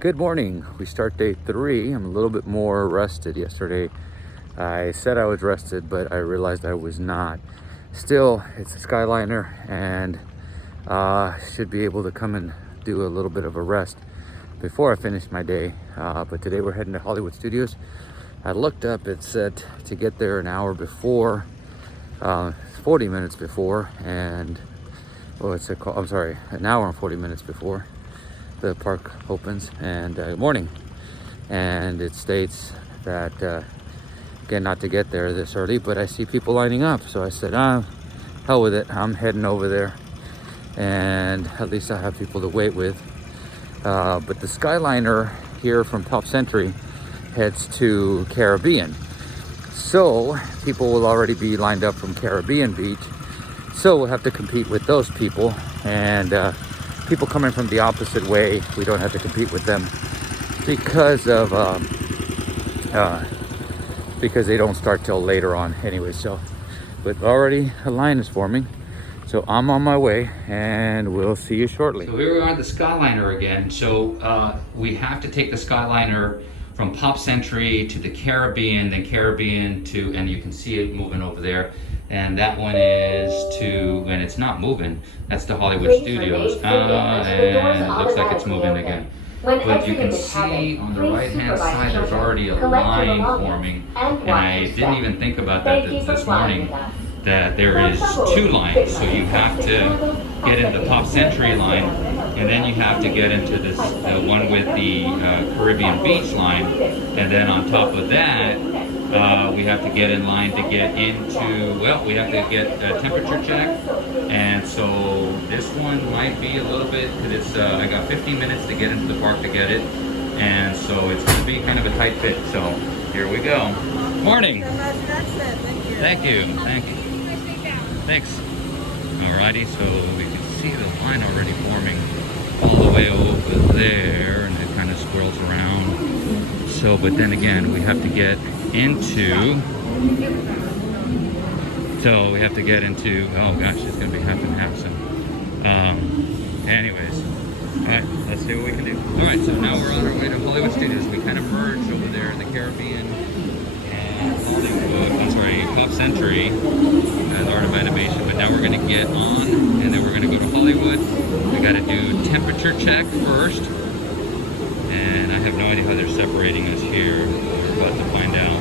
Good morning. We start day 3. I'm a little bit more rested. Yesterday I said I was rested, but I realized I was not. Still, it's a Skyliner, and should be able to come and do a little bit of a rest before I finish my day. But today we're heading to Hollywood Studios. I looked up, it said to get there an hour before, 40 minutes before, and I'm sorry, an hour and 40 minutes before the park opens. And good morning. And it states that again, not to get there this early, but I see people lining up, so I said, hell with it, I'm heading over there, and at least I have people to wait with. But the Skyliner here from Top Century heads to Caribbean, so people will already be lined up from Caribbean Beach, so we'll have to compete with those people. And people coming from the opposite way, we don't have to compete with them because of because they don't start till later on anyway. So, but already a line is forming, so I'm on my way, and we'll see you shortly. So here we are at the Skyliner again. So we have to take the Skyliner from Pop Century to the Caribbean, then Caribbean to, and you can see it moving over there. And that one is to, and it's not moving, that's to Hollywood Studios. And it looks like it's moving again. But you can see on the right hand side there's already a line forming. And I didn't even think about that this morning, that there is 2 lines. So you have to get into the Pop Century line, and then you have to get into this one with the Caribbean Beach line. And then on top of that, we have to get in line to get into, well, we have to get a temperature check. And so this one might be a little bit, because it's, I got 15 minutes to get into the park to get it. And so it's going to be kind of a tight fit. So here we go. Morning. Thank you. Thank you. Thanks. Alrighty, so we can see the line already forming all the way over there, and it kind of swirls around. So, but then again, we have to get into, so we have to get into, oh gosh, it's gonna be half and half. So anyways, all right, let's see what we can do. All right, so now we're on our way to Hollywood Studios. We kind of merged over there in the Caribbean and Hollywood, I'm sorry, Pop Century and Art of Animation, but now we're gonna get on, and then we're gonna go to Hollywood. We gotta do temperature check first, and I have no idea how they're separating us here. We're about to find out.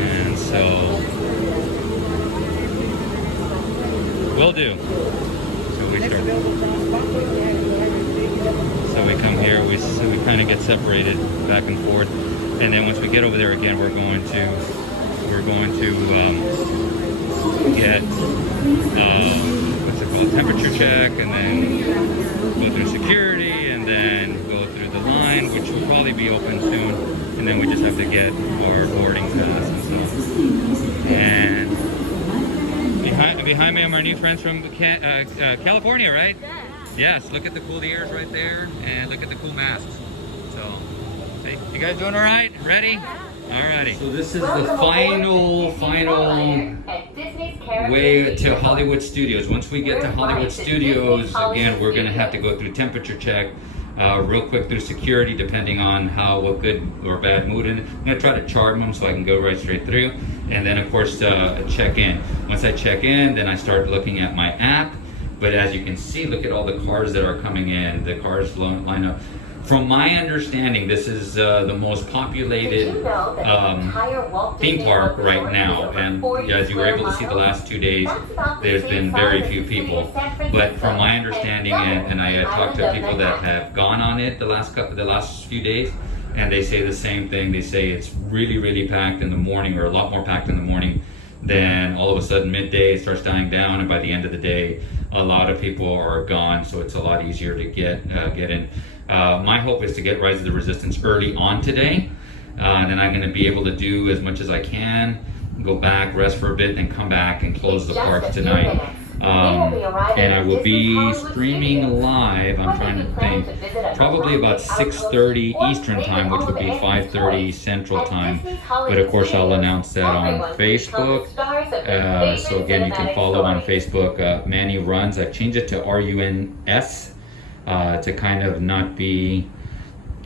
And so will do. So we start. So we come here. We kind of get separated back and forth, and then once we get over there again, we're going to get what's it called, temperature check, and then go through security, and then go through the line, which will probably be open soon, and then we just have to get our boarding pass and stuff. And behind me are my new friends from California, right? Yes, look at the cool ears right there, and look at the cool masks. So, hey, you guys doing all right? Ready? Alrighty. So this is the final way to Hollywood Studios. Once we get to Hollywood Studios, again, we're gonna have to go through temperature check, real quick through security, depending on what good or bad mood. And I'm gonna try to charm them so I can go right straight through. And then of course, check in. Once I check in, then I start looking at my app. But as you can see, look at all the cars that are coming in. The cars line up. From my understanding, this is the most populated theme park right now, and as you were able to see the last 2 days, there's been very few people. But from my understanding, and I talked to people that have gone on it the last few days, and they say the same thing. They say it's really packed in the morning, or a lot more packed in the morning. Then all of a sudden midday it starts dying down, and by the end of the day, a lot of people are gone, so it's a lot easier to get in. My hope is to get Rise of the Resistance early on today, and then I'm going to be able to do as much as I can, go back, rest for a bit, and come back and close the park tonight. And I will be streaming live, I'm trying to think, probably about 6:30 Eastern time, which would be 5:30 Central time. But of course I'll announce that on Facebook. So again, you can follow on Facebook, Manny Runs. I've changed it to RUNS to kind of not be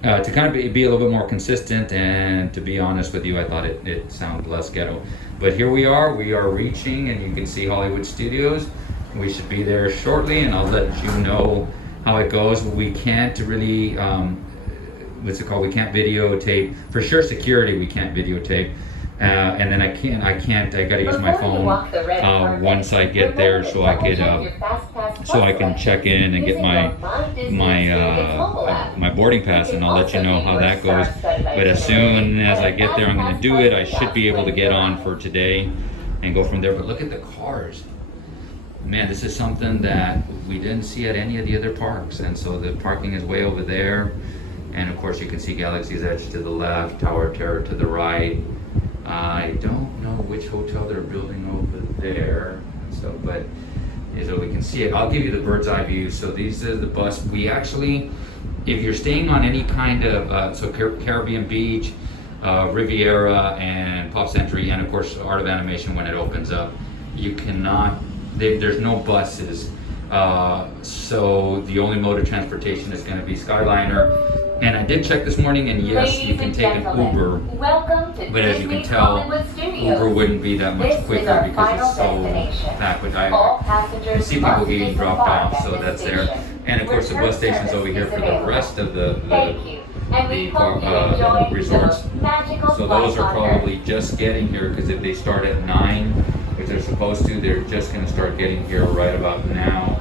to kind of be a little bit more consistent, and to be honest with you, I thought it sounded less ghetto. But here we are reaching, and you can see Hollywood Studios. We should be there shortly, and I'll let you know how it goes. We can't really, what's it called? We can't videotape. For sure, security, we can't videotape. And then I gotta use my phone once I get there, so I can check in and get my boarding pass, and I'll let you know how that goes. But as soon as I get there, I'm gonna do it. I should be able to get on for today and go from there. But look at the cars. Man, this is something that we didn't see at any of the other parks. And so the parking is way over there. And of course you can see Galaxy's Edge to the left, Tower of Terror to the right. I don't know which hotel they're building over there. So, but so we can see it. I'll give you the bird's eye view. So these are the bus. We actually, if you're staying on any kind of, Caribbean Beach, Riviera, and Pop Century, and of course Art of Animation when it opens up, you cannot, there's no buses, so the only mode of transportation is going to be Skyliner. And I did check this morning, and yes, you can take an Uber, but as you can tell, Uber wouldn't be that much quicker because it's so packed. But I see people getting dropped off, so that's there. And of course the bus station's over here for the rest of the resorts. So those are probably just getting here, because if they start at 9, which they're supposed to, they're just going to start getting here right about now.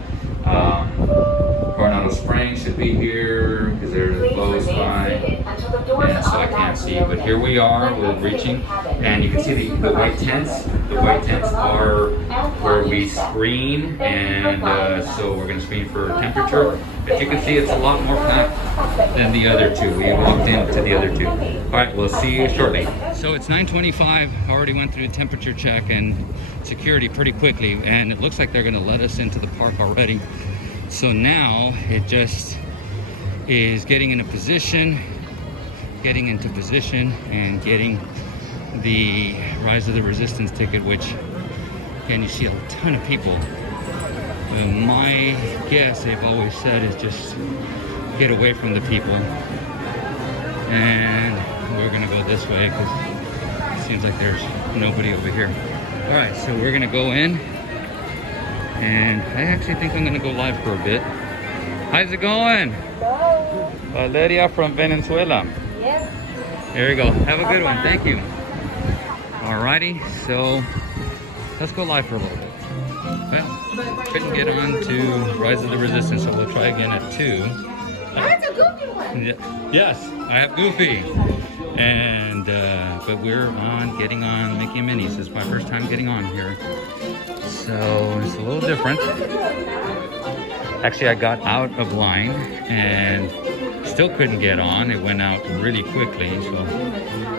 Coronado Springs should be here because they're close by, and so I can't see. But here we are, we're reaching, and you can see the white tents. The white tents are where we screen, and so we're going to screen for temperature. As you can see, it's a lot more packed than the other two. We walked into the other two. All right, we'll see you shortly. So it's 9:25. I already went through temperature check and security pretty quickly, and it looks like they're going to let us into the park already. So now it just is getting into position, and getting the Rise of the Resistance ticket, which, again, you see a ton of people. My guess, they've always said, is just get away from the people. And we're gonna go this way because it seems like there's nobody over here. All right, so we're gonna go in. And I actually think I'm gonna go live for a bit. How's it going? Hello. Valeria from Venezuela. Yes. There you go. Have a good one. Thank you. Alrighty, so let's go live for a little bit. Well, couldn't get on to Rise of the Resistance, so we'll try again at 2. That's a Goofy one. Yes, I have Goofy. And but we're getting on Mickey and Minnie's. This is my first time getting on here, so it's a little different. Actually, I got out of line and still couldn't get on. It went out really quickly. So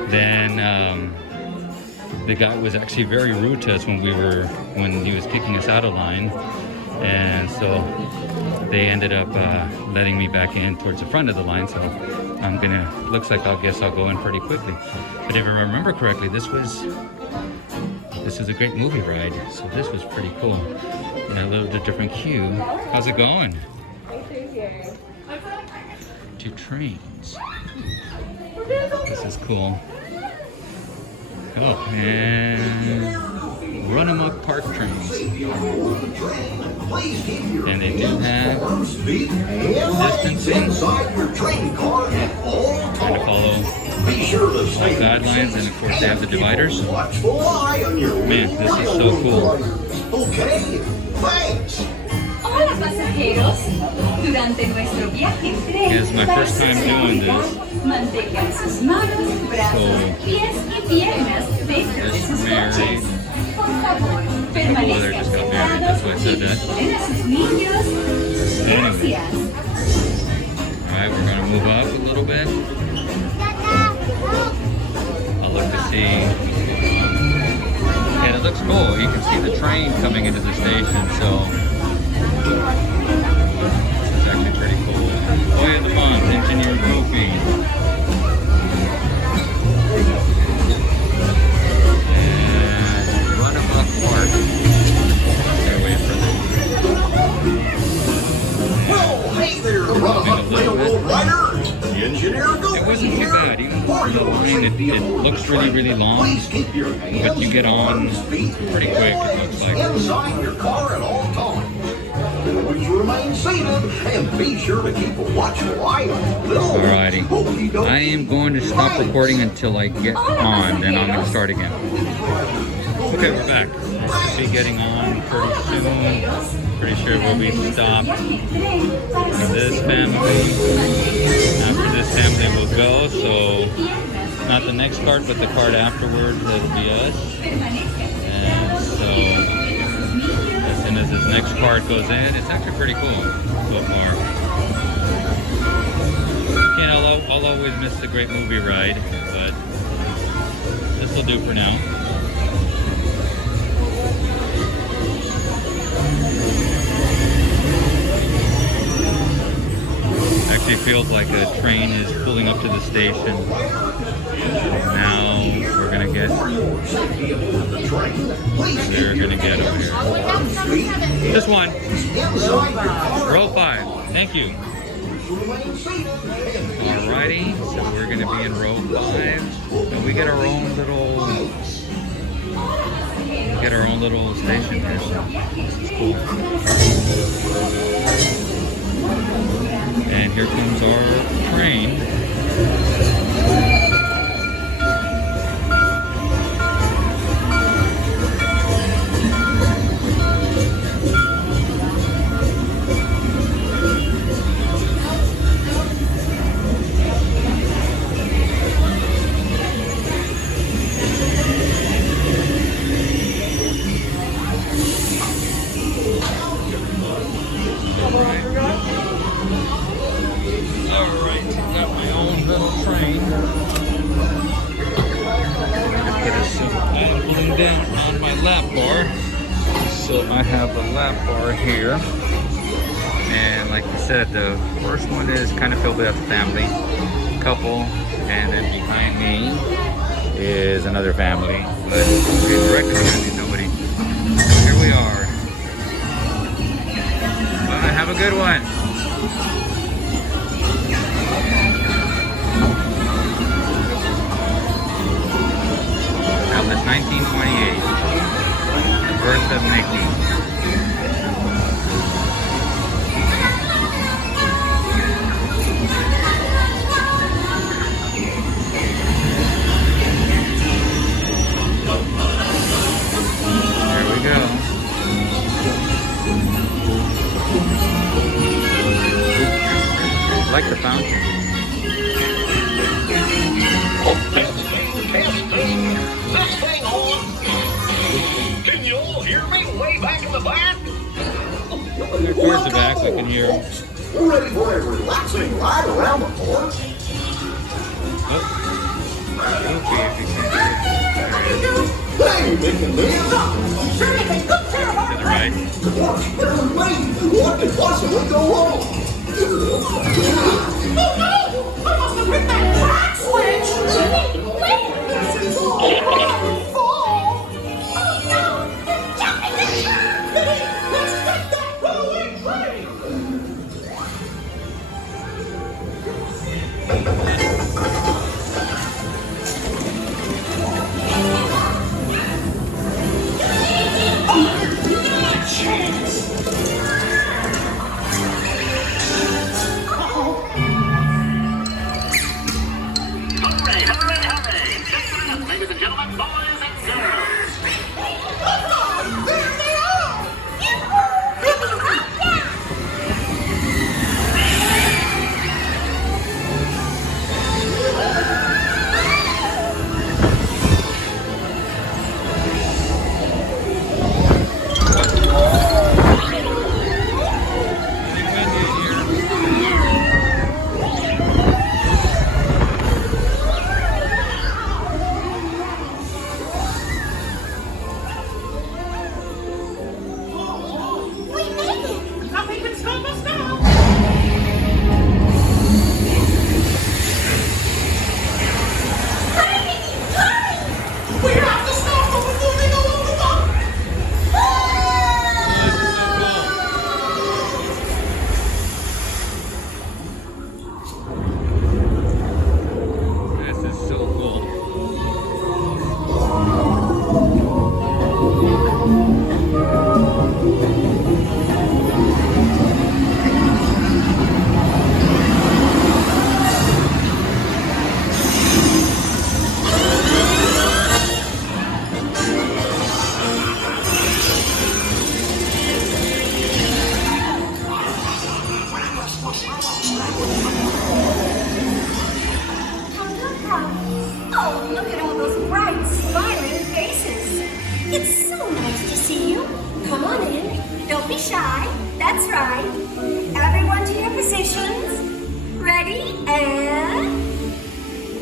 then the guy was actually very rude to us when he was kicking us out of line, and so they ended up letting me back in towards the front of the line. So looks like I'll go in pretty quickly. But if I remember correctly, this was a great movie ride. So this was pretty cool. And a little bit different queue. How's it going? Two trains. This is cool. Oh, and Run Amok Park trains. And they do have distancing. Trying to follow all guidelines, and of course they have the dividers. Man, this is so cool. Okay, thanks. Hola pasajeros, durante nuestro viaje en tren, It's my first time doing this. mantengan sus manos, brazos, pies y piernas dentro de sus coches. Por favor, permanezcan sentados y cuiden a sus niños. Gracias. Alright, we're going to move up a little bit. I'll look to see. And it looks cool. You can see the train coming into the station, so this is actually pretty cool. Boy of the Month, Engineer Goofy. And Run Amok Park. They're waiting for them. Well, hey there, Run Amok Railroad Rider. yours, Engineer Goofy. It wasn't too bad, even though the line, it looks really, really long, Please keep your hands but you get on feet, pretty quick, it looks like. inside your car at all times. Always remain seated and be sure to keep a watchful eye on little Alrighty, okey-dokey I am going to stop recording until I get on, then I'm going to start again. Okay, we're back. I should be getting on pretty soon. Pretty sure we'll be stopped for this family. After this family will go, so not the next card, but the card afterwards, that'll be us. And so as soon as this next card goes in, it's actually pretty cool so far. You know, I'll always miss the great movie ride, but this will do for now. Actually feels like a train is pulling up to the station. Now we're gonna get, they're gonna get over here. This one, row 5. Thank you. Alrighty, so we're gonna be in row 5, and we get our own little station here. This is cool. And here comes our train. Alright, got my own little train. Put a something down on my lap bar. So I have a lap bar here. And like I said, the first one is kind of filled with a family, couple, and then behind me is another family. But directly behind me, nobody. Here we are. Have a good one. That was 1928. The birth of Mickey. There we go. I like the fountain. Testing. This thing on. Can you all hear me way back in the back? Towards the back, we can hear them. We're ready for a relaxing ride around the park. Oh. Okay, if you can't Hey, Mickey Man. to the right. What could possibly go wrong? Oh no! I must have hit that crack switch! Wait! Oh no! They're jumping the shark! Let's take that rolling train! Ladies and gentlemen, boys and girls. There they are! and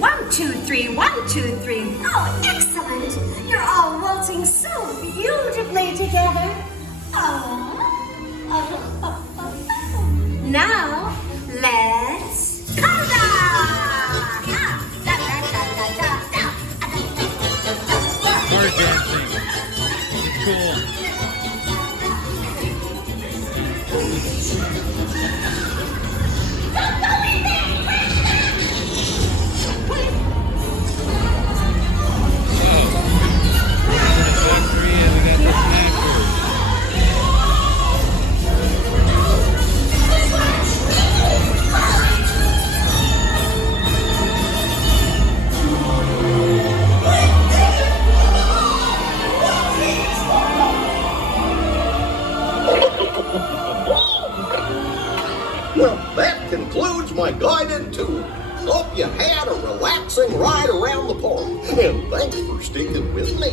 1, 2, 3, 1, 2, 3. Oh, excellent! You're all waltzing so beautifully together. Now, let's coda! More dancing. It's cool. Well, that concludes my guided tour. Hope you had a relaxing ride around the park, and thanks for sticking with me.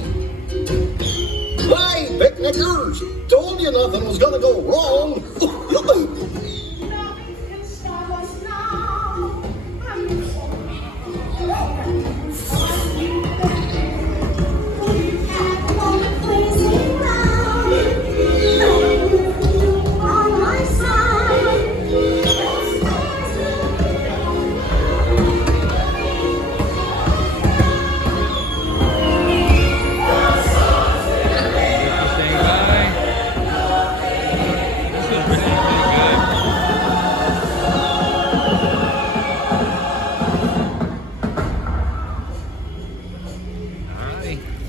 Hey, picnickers! Told you nothing was gonna go wrong.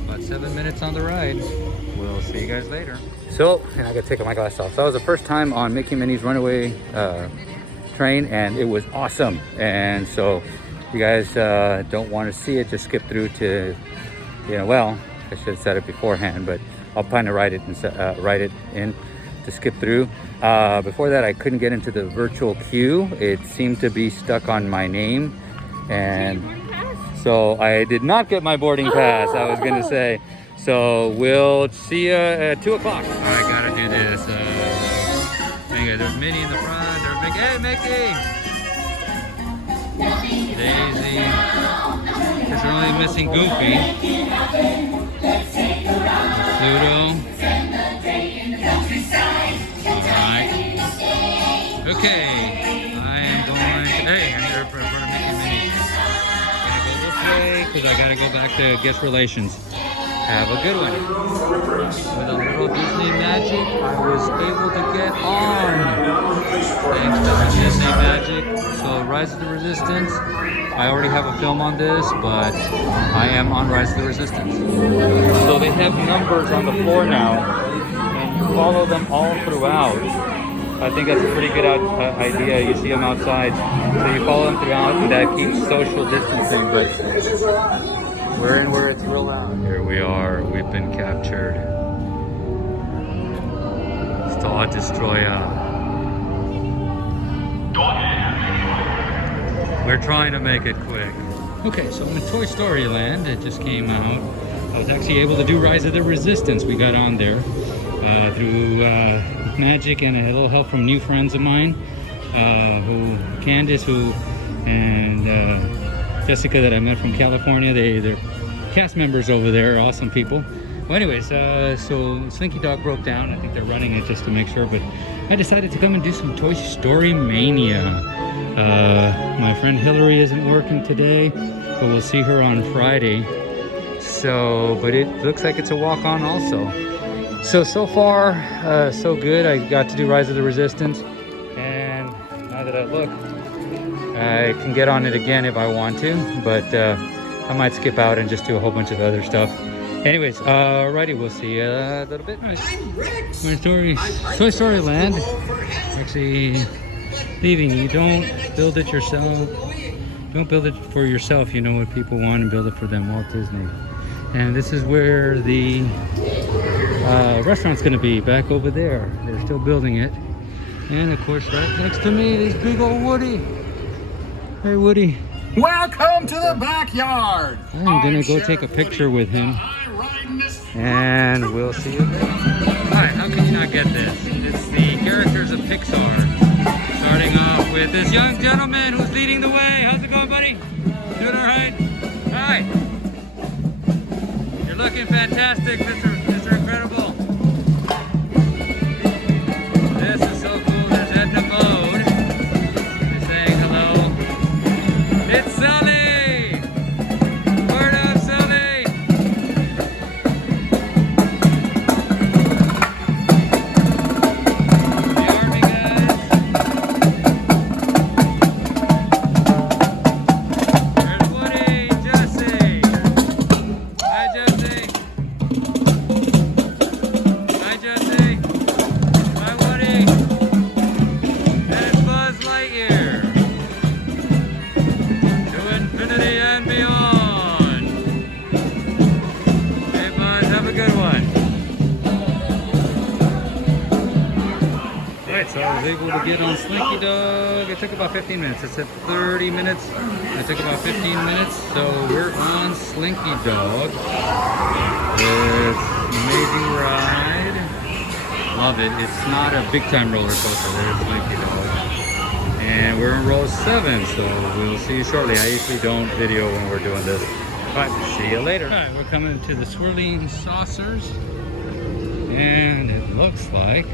About 7 minutes on the ride. We'll see you guys later. So, and I gotta take my glasses off. So that was the first time on Mickey and Minnie's Runaway train, and it was awesome. And so, if you guys don't want to see it, just skip through to, well, I should have said it beforehand, but I'll plan to write it in to skip through. Before that, I couldn't get into the virtual queue. It seemed to be stuck on my name, and so I did not get my boarding pass, I was gonna say. So we'll see you at 2 o'clock. I gotta do this. There's Minnie in the front. There's Mickey. Hey, Mickey! Daisy. Because we're only missing Goofy. Pluto. Alright. Okay. I am going. Hey, I'm here for Mickey and Minnie. Gonna go this way because I gotta go back to guest relations. Have a good one. With a little Disney magic, I was able to get on. Thanks to the Disney magic. So Rise of the Resistance. I already have a film on this, but I am on Rise of the Resistance. So they have numbers on the floor now, and you follow them all throughout. I think that's a pretty good idea. You see them outside, so you follow them throughout, and that keeps social distancing. But we're in where it's real loud. Here we are. We've been captured. Star Destroyer. We're trying to make it quick. Okay, so I'm in Toy Story Land. It just came out. I was actually able to do Rise of the Resistance. We got on there through magic and a little help from new friends of mine, Candace, and Jessica that I met from California. They're cast members over there, awesome people. Well, anyways, so Slinky Dog broke down. I think they're running it just to make sure, but I decided to come and do some Toy Story Mania. My friend Hillary isn't working today, but we'll see her on Friday. So, but it looks like it's a walk-on also. So far, so good. I got to do Rise of the Resistance, and now that I look, I can get on it again if I want to, but I might skip out and just do a whole bunch of other stuff. Anyways, alrighty, we'll see you a little bit. Toy Story Land. Actually, leaving. You don't build it yourself. Don't build it for yourself. You know what people want and build it for them. Walt Disney. And this is where the restaurant's going to be, back over there. They're still building it. And of course, right next to me is big old Woody. Hey, Woody. Welcome to the backyard. I'm gonna go take a picture with him, and we'll see you there. Alright, how can you not get this? It's the characters of Pixar, starting starting off with this young gentleman who's leading the way. How's it going, buddy? Doing all right? All right. You're looking fantastic, Mr. Incredible. This is so cool. There's Edna Bode. They're saying hello. It's Sully. Word up, Sully. The Army guys. There's Woody, Jesse. Hi, Jesse. Hi, Jesse. Hi, Woody. And it's Buzz Lightyear. To infinity and beyond. Hey, Buzz, have a good one. Alright, so I was able to get on Slinky Dog. It took about 15 minutes. It said 30 minutes. It took about 15 minutes. So we're on Slinky Dog. It's an amazing ride. Love it. It's not a big time roller coaster. There's Slinky Dog. And we're in row 7, so we'll see you shortly. I usually don't video when we're doing this. But see you later. Alright, we're coming to the swirling saucers. And it looks like...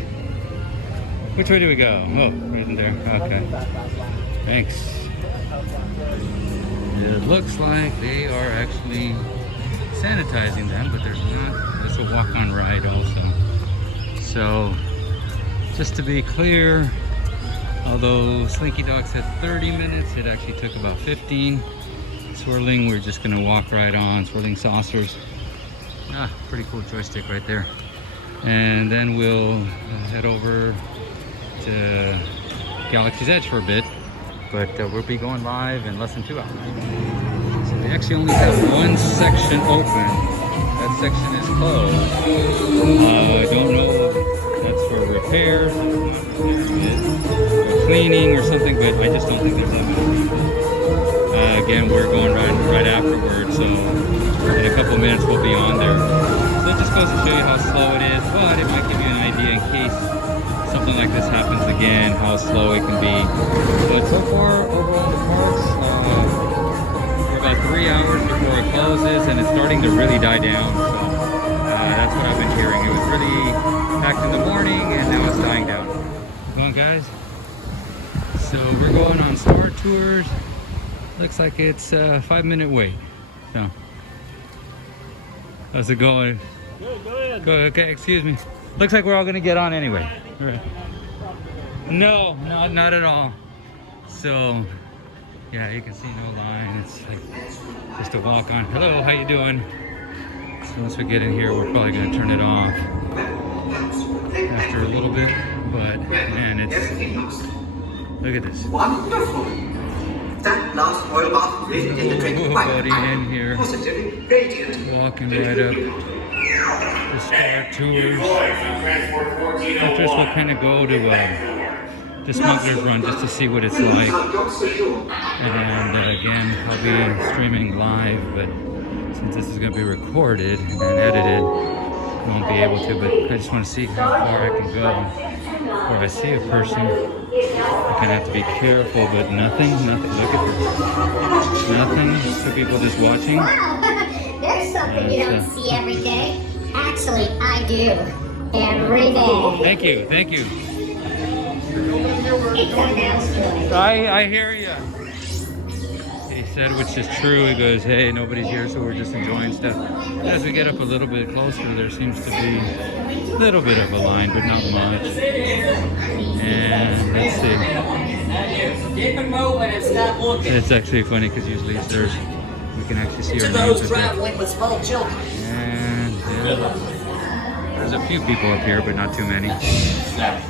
Which way do we go? Oh, right in there. Okay. Thanks. It looks like they are actually sanitizing them, but there's not. It's a walk-on ride also. So, just to be clear, although Slinky Dog said 30 minutes, it actually took about 15. Swirling, we're just gonna walk right on. Swirling saucers. Ah, pretty cool joystick right there. And then we'll head over to Galaxy's Edge for a bit, but we'll be going live in less than 2 hours. So they actually only have one section open. That section is closed. I don't know if that's for repairs, or cleaning or something, but I just don't think there's that many people. Again, we're going right afterwards, so in a couple minutes we'll be on there. So it just goes to show you how slow it is, but it might give you an idea in case something like this happens again, how slow it can be. But so far, overall the parks, we're about 3 hours before it closes, and it's starting to really die down. So that's what I've been hearing. It was really packed in the morning, and now it's dying down. Come on, guys. So we're going on Star Tours. Looks like it's a 5-minute wait. So, how's it going? Good, go ahead. Go, okay, excuse me. Looks like we're all gonna get on anyway. Right. No, not at all. So, yeah, you can see no line. It's like just a walk on. Hello, how you doing? So once we get in here, we're probably gonna turn it off after a little bit. But man, it's look at this. Wonderful. That last oil bath really did the trick. Buddy in here, Positively radiant. walking right up the Star Tours. After this, we'll kind of go to the Smuggler's Run just to see what it's like. And again, I'll be streaming live, but since this is going to be recorded and edited, I won't be able to. But I just want to see how far I can go. Or if I see a person, I kind of have to be careful, but nothing. Look at this. Nothing. So people just watching. Wow, there's something you don't see every day. Actually, I do. Every day. Thank you. It's a mouse. I hear you. He said, which is true. He goes, hey, nobody's here, so we're just enjoying stuff. As we get up a little bit closer, there seems to be a little bit of a line, but not much. And let's see. It's actually funny because usually we can actually see our names up there. with small children. And there's a few people up here, but not too many. But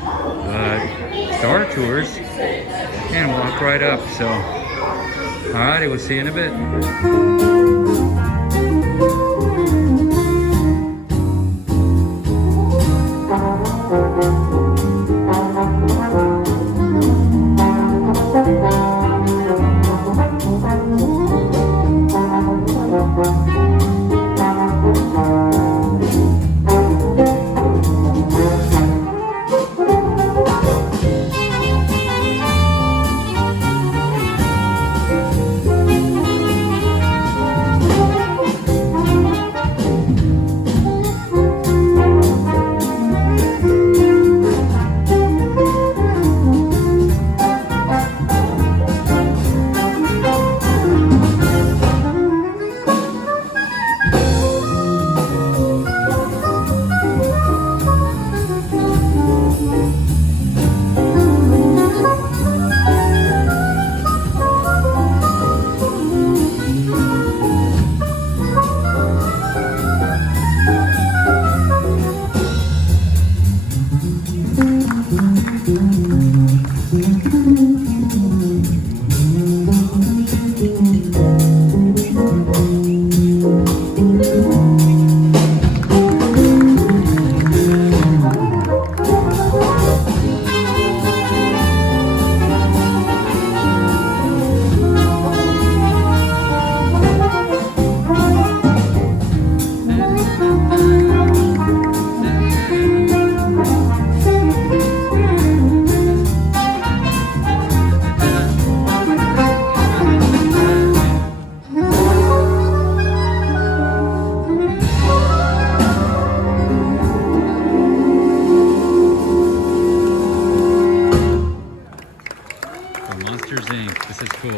Star Tours, and walk right up. So, alrighty, we'll see you in a bit.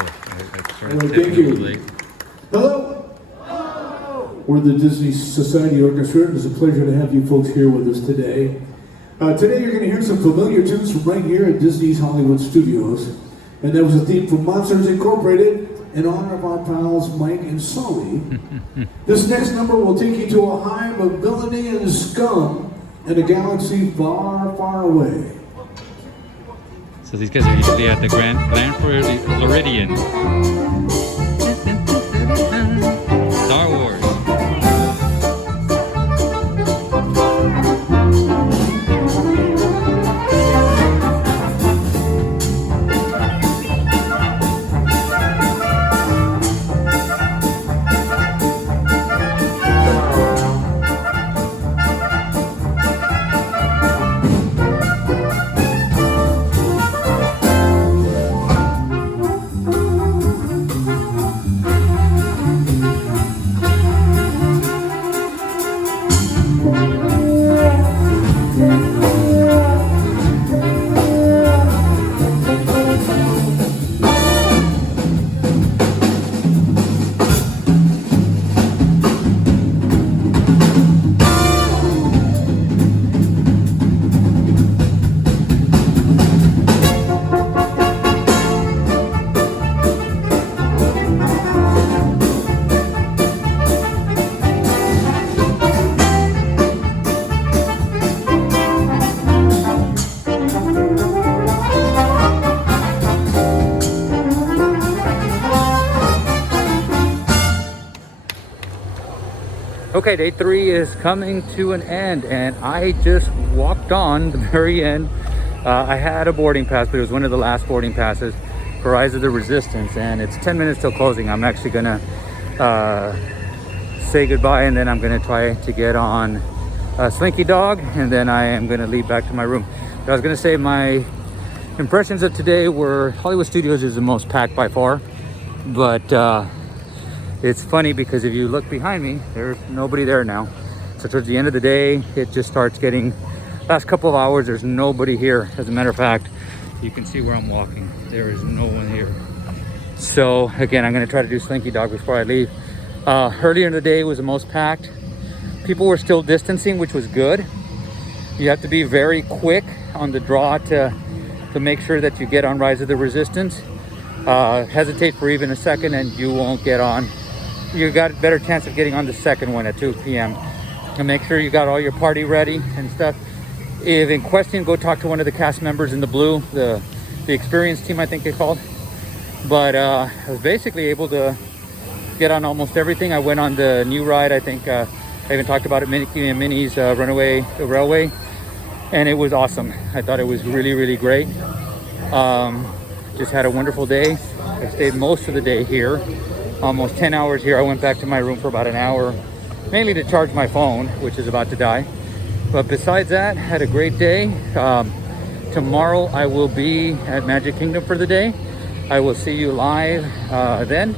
I started Well, tipping thank a little you. late. Hello. We're the Disney Society Orchestra. It's a pleasure to have you folks here with us today. Today you're going to hear some familiar tunes from right here at Disney's Hollywood Studios. And that was a theme from Monsters Incorporated in honor of our pals Mike and Sully. This next number will take you to a hive of villainy and scum in a galaxy far, far away. So these guys are usually at the Grand Floridian. Star Wars. Okay, day 3 is coming to an end, and I just walked on the very end. I had a boarding pass, but it was one of the last boarding passes for Rise of the Resistance, and it's 10 minutes till closing. I'm actually gonna say goodbye, and then I'm gonna try to get on Slinky Dog, and then I am gonna leave back to my room. But I was gonna say my impressions of today were Hollywood Studios is the most packed by far, but it's funny because if you look behind me, there's nobody there now. So towards the end of the day, it just starts getting, last couple of hours, there's nobody here. As a matter of fact, you can see where I'm walking. There is no one here. So again, I'm gonna try to do Slinky Dog before I leave. Earlier in the day was the most packed. People were still distancing, which was good. You have to be very quick on the draw to make sure that you get on Rise of the Resistance. Hesitate for even a second and you won't get on. You got a better chance of getting on the second one at 2 p.m. And make sure you got all your party ready and stuff. If in question, go talk to one of the cast members in the blue, the experience team, I think they called. But I was basically able to get on almost everything. I went on the new ride. I think I even talked about it, Mickey and Minnie's Runaway Railway, and it was awesome. I thought it was really, really great. Just had a wonderful day. I stayed most of the day here. Almost 10 hours here. I went back to my room for about an hour, mainly to charge my phone, which is about to die. But besides that, had a great day. Tomorrow I will be at Magic Kingdom for the day. I will see you live then,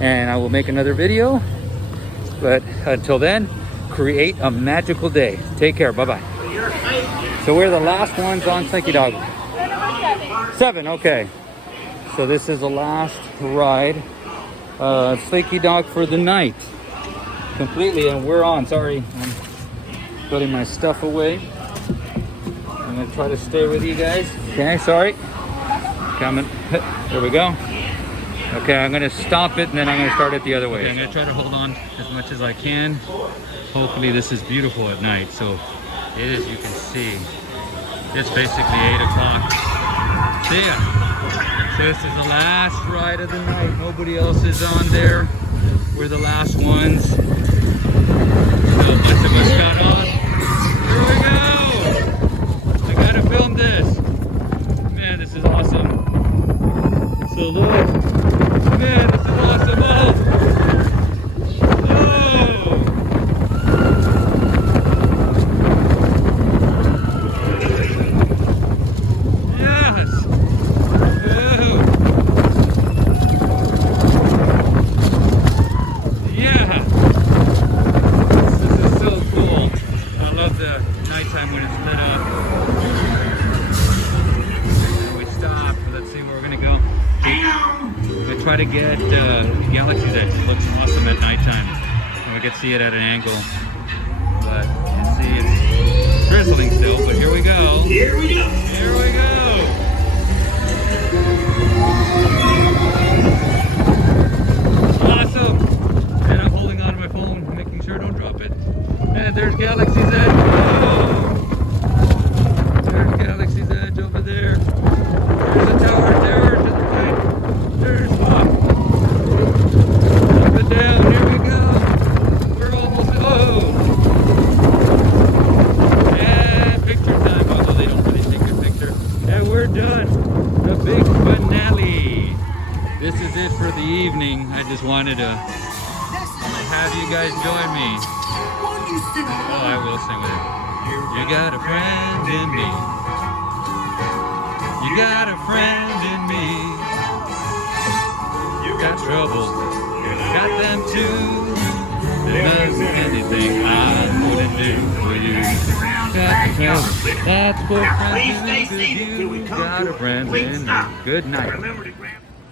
and I will make another video. But until then, create a magical day. Take care. Bye-bye. So we're the last ones on Slinky Dog. 7, okay. So this is the last ride. Slinky Dog for the night completely, and we're on. Sorry, I'm putting my stuff away. I'm gonna try to stay with you guys. Okay, sorry. Coming. There we go. Okay, I'm gonna stop it and then I'm gonna start it the other way. Okay, I'm gonna try to hold on as much as I can. Hopefully this is beautiful at night. So it is, you can see. It's basically 8 o'clock. See ya. So this is the last ride of the night. Nobody else is on there. We're the last ones. So a bunch of us got on. Here we go! I gotta film this. Man, this is awesome. So look. Man, this is awesome. try to get Galaxy's Edge. It looks awesome at nighttime. And we can see it at an angle. But you can see it's drizzling still, but here we go. Here we go. Here we go. Awesome. And I'm holding on to my phone, making sure I don't drop it. And there's Galaxy's Edge. Whoa. There's Galaxy's Edge over there. There's a tower there to the right. There's up. Up and down. Here we go. We're almost. Oh. And picture time. Although they don't really take a picture. And we're done. The big finale. This is it for the evening. I just wanted to have you guys join me. Oh, I will sing with it. You got a friend in me. You got a friend in me. You got trouble. Got them too. There isn't anything I wouldn't do for you. Got trouble. That's what friends do. You got a friend in me. Good night.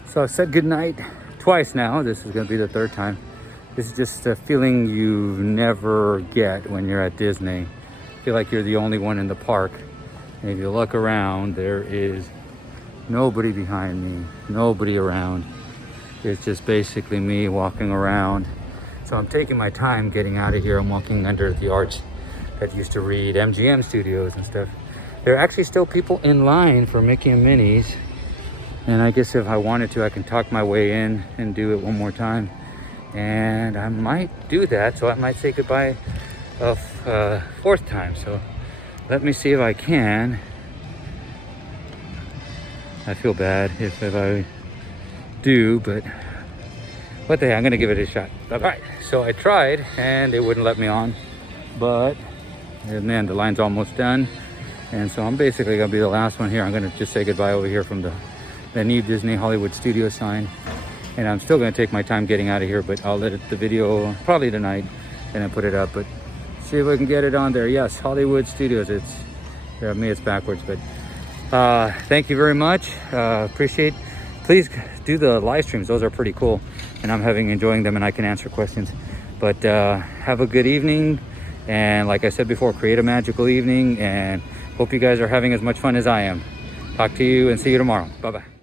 So I've said goodnight twice now. This is going to be the third time. This is just a feeling you never get when you're at Disney. Feel like you're the only one in the park. And if you look around, there is nobody behind me, nobody around. It's just basically me walking around. So I'm taking my time getting out of here. I'm walking under the arch that used to read MGM Studios and stuff. There are actually still people in line for Mickey and Minnie's. And I guess if I wanted to, I can talk my way in and do it one more time. And I might do that, so I might say goodbye a fourth time. So let me see if I can. I feel bad if I do, but what the heck, I'm gonna give it a shot. All right, so I tried and it wouldn't let me on, but and then the line's almost done. And so I'm basically gonna be the last one here. I'm gonna just say goodbye over here from the new Disney Hollywood Studio sign. And I'm still gonna take my time getting out of here, but I'll edit the video probably tonight and then put it up. But see if I can get it on there. Yes, Hollywood Studios. It's, yeah, me, it's backwards, but thank you very much. Appreciate. Please do the live streams. Those are pretty cool, and I'm enjoying them, and I can answer questions. But have a good evening, and like I said before, create a magical evening, and hope you guys are having as much fun as I am. Talk to you and see you tomorrow. Bye bye.